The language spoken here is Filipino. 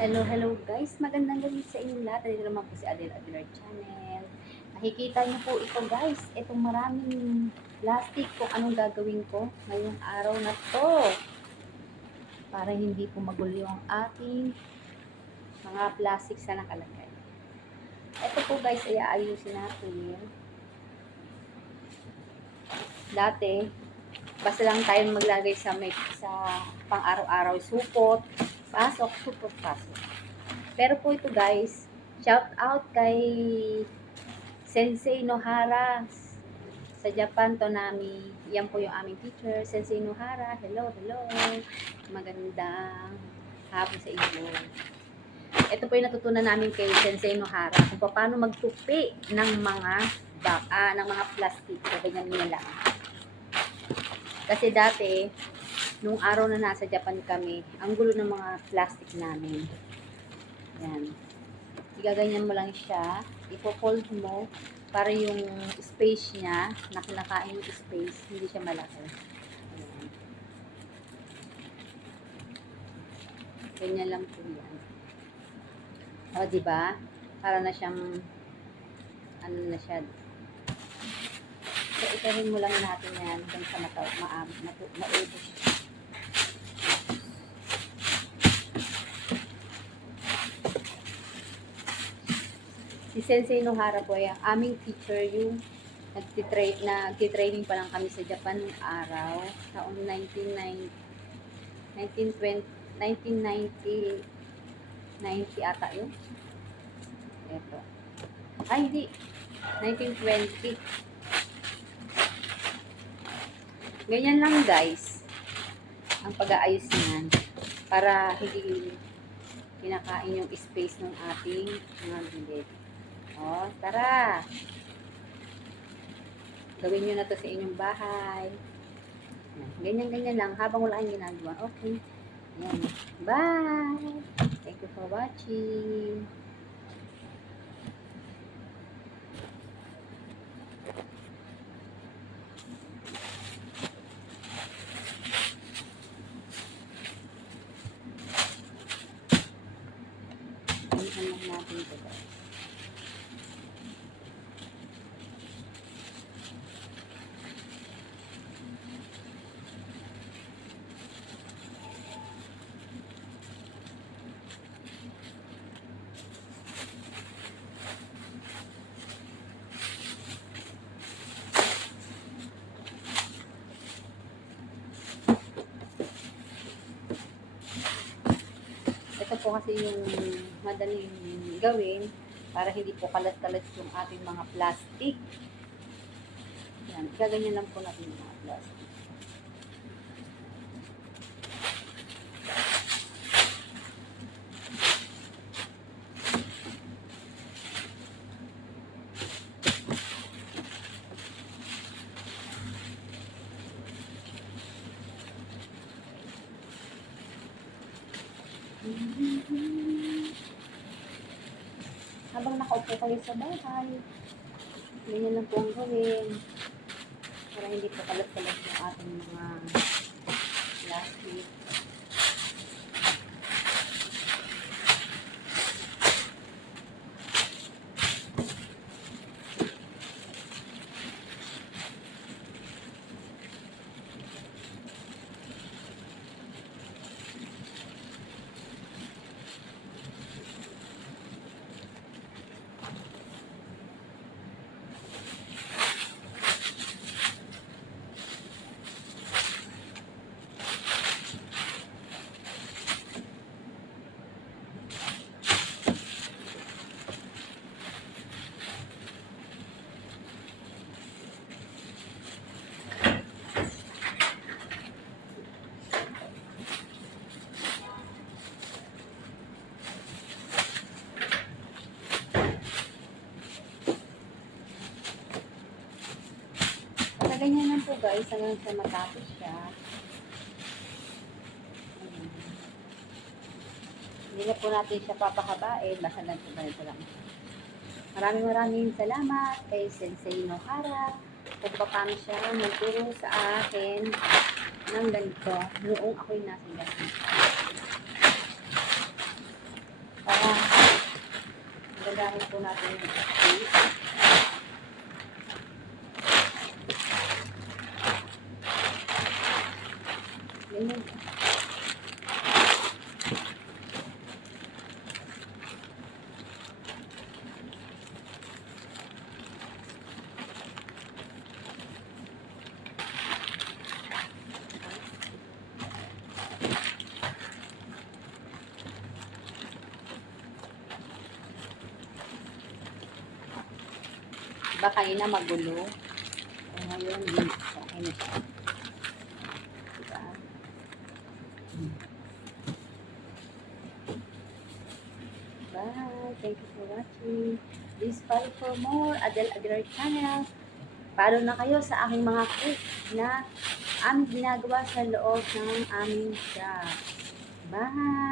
Hello, hello guys. Magandang gabi sa inyong lahat. Dito naman po si Adel Adelar Channel. Nakikita niyo po ito guys. Itong maraming plastic kung anong gagawin ko ngayong araw na to. Para hindi po magulo ang ating mga plastic sa nakalagay. Ito po guys ay aayusin natin. Dati, basta lang tayo maglagay sa pang araw-araw supot, pasok, supot, pasok. Pero po ito guys, shout out kay Sensei Nohara sa Japan, Tonami. Yan po yung aming teacher, Sensei Nohara. Hello, hello. Magandang hapon sa inyo. Ito po yung natutunan namin kay Sensei Nohara kung paano magtupi ng ng mga plastic. So, ganyan nyo lang. Kasi dati, nung araw na nasa Japan kami, ang gulo ng mga plastic namin. Yan. Igaganyan mo lang siya, ipo-fold mo para yung space niya, na kinakain yung space, hindi siya malaki. Ayan. Ganyan lang po yan. O, diba? Para na siyang, ano na siya. So, itahin mo lang natin yan hanggang sa maubos. Si Sensei Nohara po ay ang aming teacher, yung nagtitraining pa lang kami sa Japan ng araw, taong 1990 ata yun. Ito. Ay, hindi. 1920. Ganyan lang guys, ang pag-aayos niyan para hindi kinakain yung space ng ating mga gilid. O, tara! Gawin nyo na to sa inyong bahay. Ganyan-ganyan lang habang wala kang ginagawa. Okay. Ayan. Bye! Thank you for watching. Ganyan lang natin ito guys. Ito po kasi yung madaling gawin para hindi po kalat-kalat yung ating mga plastic. Yan, gaganyan lang po natin yung mga plastic. Habang nakaupo kayo sa bahay, ganyan lang po ang gawin para hindi po kalat-kalat yung ating mga plastic. Ganyan lang po guys, hanggang sa matapos siya. Hindi na po natin siya papahabain, basta lang po ganito lang. Maraming salamat kay Sensei Nohara kung paano siya nagturo sa akin ng ganito noong ako'y nasa Japan. para gagamit po natin yung space. Ganyan. Baka yun na magulo. O ngayon, okay na siya. Diba? Bye! Thank you for watching. Please follow for more Adele Aguilar channel. Follow na kayo sa aking mga clip na aming ginagawa sa loob ng aming shop. Bye!